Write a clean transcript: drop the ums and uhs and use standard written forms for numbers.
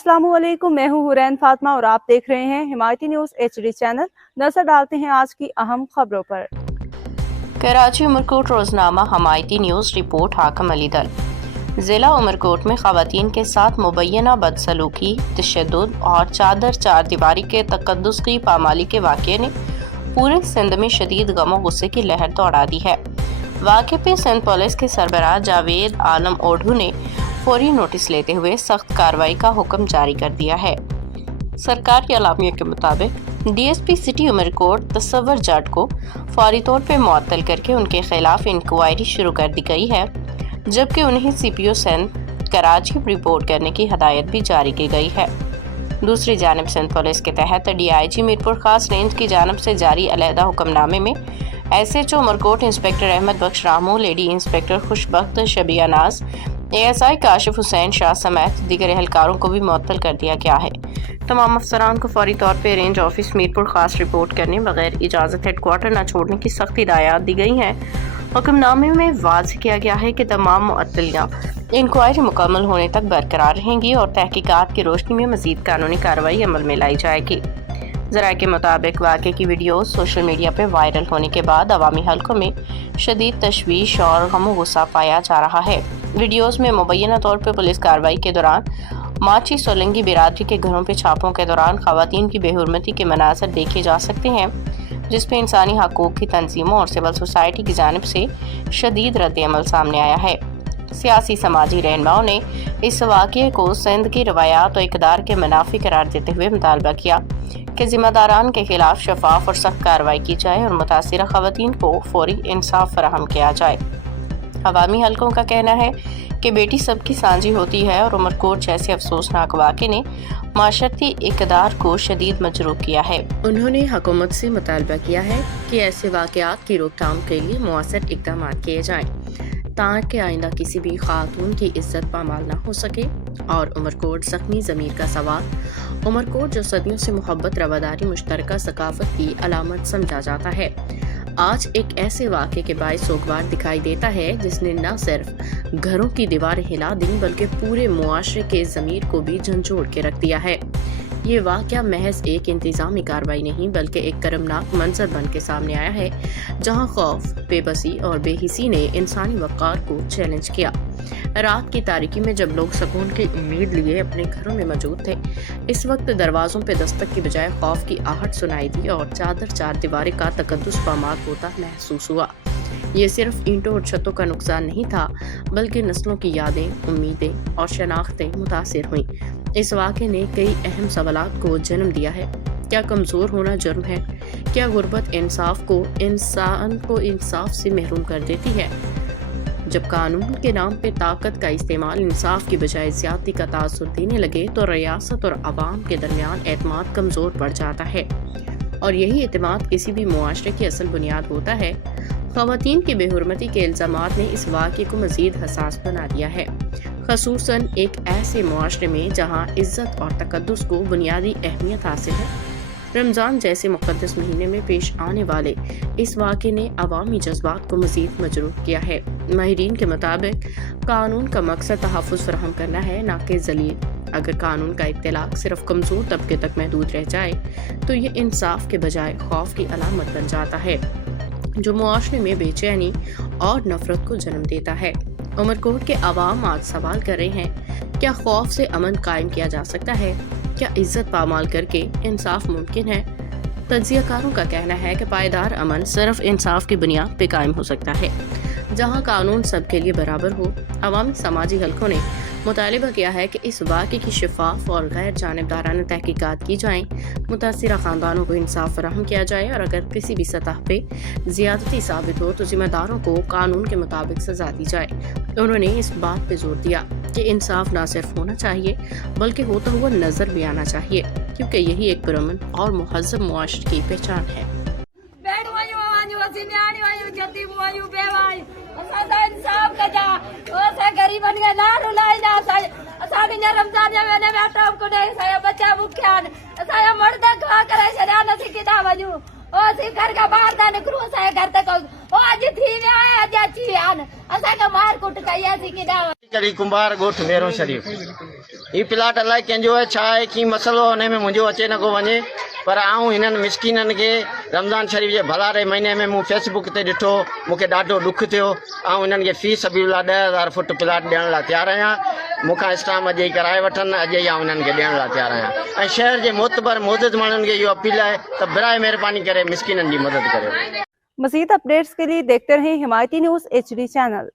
अस्सलामुअलैकुम, मैं हूँ हुरैन फातिमा और आप देख रहे हैं हिमायती न्यूज़ HD चैनल। नजर डालते हैं आज की अहम खबरों पर। कराची उमरकोट रोजनामा हिमायती न्यूज़ रिपोर्ट हाकम अली दल। ज़िला उमरकोट में ख़वातीन के साथ मुबैना बदसलूकी, तशद्दुद और चादर चार दीवारी के तकद्दुस की पामाली के वाक़े ने पूरे सिंध में शदीद गम और गुस्से की लहर दौड़ा दी है। वाक़े पे सिंध पुलिस के सरबराह जावेद आलम ओढ़ू ने फौरी नोटिस लेते हुए सख्त कार्रवाई का हुक्म जारी कर दिया है। सरकार की अलामिया के मुताबिक DSP सिटी उमरकोट तसव्वुर जट को फौरी तौर पर मुअत्तल करके उनके खिलाफ इंक्वायरी शुरू कर दी गई है, जबकि उन्हें CPO सिंध कराची रिपोर्ट करने की हदायत भी जारी की गई है। दूसरी जानिब सिंध पुलिस के तहत DIG मीरपुर खास रेंज की जानिब से जारी अलहदा हुक्मनामे में SHO उमरकोट इंस्पेक्टर अहमद बख्श रामू, लेडी इंस्पेक्टर खुशबख्त शबिया नाज, ASI काशिफ हुसैन शाह समेत दीगर एहलकारों को भी मुअत्तल कर दिया गया है। तमाम अफसरान को फौरी तौर पर रेंज ऑफिस मीरपुर खास रिपोर्ट करने, बगैर इजाज़त हेडक्वार्टर न छोड़ने की सख्त हिदायत दी गई हैं। हुक्मनामे में वाज़ेह किया गया है कि तमाम मुअत्तलियाँ इंक्वायरी मुकम्मल होने तक बरकरार रहेंगी और तहकीकात की रोशनी में मज़ीद कानूनी कार्रवाई अमल में लाई जाएगी। ज़राए के मुताबिक वाक़े की वीडियो सोशल मीडिया पर वायरल होने के बाद अवामी हलकों में शदीद तशवीश और गम गुस्सा पाया जा रहा है। वीडियोस में मुबैना तौर पर पुलिस कार्रवाई के दौरान माची सोलंगी बिरादरी के घरों पे छापों के दौरान ख़वातीन की बेहुरमती के मनाज़र देखे जा सकते हैं, जिस पे इंसानी हकूक़ की तंजीमों और सिविल सोसाइटी की जानिब से शदीद रद्द-ए-अमल सामने आया है। सियासी समाजी रहनुमाओं ने इस वाक़े को सिंध की रवायात और इक़दार के मुनाफी करार देते हुए मुतालबा किया कि ज़िम्मेदारान के खिलाफ शफाफ और सख्त कार्रवाई की जाए और मुतासिरा ख़वातीन को फौरी इंसाफ फराहम किया जाए। अवामी हलकों का कहना है कि बेटी सबकी सांझी होती है और उमरकोट जैसे अफसोसनाक वाक़े ने माशरती इक़दार को शदीद मजरूह किया है। उन्होंने हुकूमत से मुतालबा किया है कि ऐसे वाक़यात की रोकथाम के लिए मुअस्सर इक़दाम किए जाएं, ताकि आइंदा किसी भी खातून की इज्जत पामाल न हो सके। और उमरकोट ज़ख्मी ज़मीर का सवाल, उमरकोट जो सदियों से मोहब्बत, रवादारी, मुश्तरका सकाफत की अलामत समझा जाता है, आज एक ऐसे वाक़े के बायस सोगवार दिखाई देता है जिसने न सिर्फ घरों की दीवारें हिला दी बल्कि पूरे मुआशरे के ज़मीर को भी झंझोड़ के रख दिया है। ये वाक़या महज एक इंतज़ामी कार्रवाई नहीं बल्कि एक कर्मनाक मंजर बन के सामने आया है, जहाँ खौफ, बेबसी और बेहिसी ने इंसानी वक़ार को चैलेंज किया। रात की तारीकी में जब लोग सुकून की उम्मीद लिए अपने घरों में मौजूद थे, इस वक्त दरवाज़ों पे दस्तक की बजाय खौफ की आहट सुनाई दी और चादर चार दीवारी का तकद्दुस पामाल होता महसूस हुआ। ये सिर्फ ईंटों और छतों का नुकसान नहीं था, बल्कि नस्लों की यादें, उम्मीदें और शनाख्तें मुतासिर हुईं। इस वाक़े ने कई अहम सवालात को जन्म दिया है। क्या कमज़ोर होना जुर्म है? क्या गुर्बत इंसाफ को इंसान को इंसाफ से महरूम कर देती है? जब कानून के नाम पे ताकत का इस्तेमाल इंसाफ की बजाय ज़्यादती का तासुर देने लगे तो रियासत और अवाम के दरमियान एतमाद कमज़ोर पड़ जाता है, और यही एतमाद किसी भी मुआशरे की असल बुनियाद होता है। ख़वातीन की बेहुरमती के इल्ज़ामात ने इस वाक़े को मज़ीद हसास बना दिया है, ख़ुसूसन एक ऐसे मुआशरे में जहाँ इज़्ज़त और तक़द्दुस को बुनियादी अहमियत हासिल है। रमज़ान जैसे मुक़द्दस महीने में पेश आने वाले इस वाक़े ने अवामी जज्बात को मज़ीद मजरूह किया है। माहिरीन के मुताबिक कानून का मकसद तहफ़्फ़ुज़ फराहम करना है, ना कि ज़लील। अगर कानून का इत्तलाक़ सिर्फ कमज़ोर तबके तक महदूद रह जाए तो ये इंसाफ के बजाय खौफ की अलामत बन जाता है, जो मुआशरे में बेचैनी और नफ़रत को जन्म देता है। उमरकोट के अवाम आज सवाल कर रहे हैं, क्या खौफ से अमन कायम किया जा सकता है? क्या इज्जत पामाल करके इंसाफ मुमकिन है? तज्ज़ियाकारों का कहना है कि पायदार अमन सिर्फ इंसाफ की बुनियाद पर कायम हो सकता है, जहां कानून सबके लिए बराबर हो। अवामी समाजी हलकों ने मुतालिबा किया है कि इस वाक़े की शफाफ और गैर जानिबदाराना तहकीकात की जाएँ, मुतासिरा ख़ानदानों को इंसाफ फराहम किया जाए और अगर किसी भी सतह पे ज़्यादती साबित हो तो ज़िम्मेदारों को कानून के मुताबिक सज़ा दी जाए। उन्होंने इस बात पे जोर दिया कि इंसाफ ना सिर्फ होना चाहिए बल्कि होता हुआ नज़र भी आना चाहिए, क्योंकि यही एक पुरअमन और मुहज़्ज़ब मुआशरे की पहचान है। कुंभार गोठ वेरो शरीफ ही प्लाट अलाए कंहिंजो आहे, छा आहे, कीअं मसइलो हुन में मुंहिंजो अचे न को वञे। पर आऊं हिननि मिसकिननि खे रमज़ान शरीफ़ जे भलारे महीने में मूं फेसबुक ते ॾिठो, मूंखे ॾाढो ॾुखु थियो। ऐं हिननि खे फ़ी सबीला 10,000 फुट प्लाट ॾियण लाइ तयारु आहियां। मूंखां स्टाम अॼु ई कराए वठनि, अॼु ई आऊं हिननि खे ॾियण लाइ तयारु आहियां। ऐं शहर जे मोतबर मोज़िज़ माण्हुनि खे इहो अपील आहे त बराए महिरबानी करे मिसकिननि जी मदद करियो। मज़ीद अपडेट्स के लिए देखते रहें हिमायती न्यूज़ HD चैनल।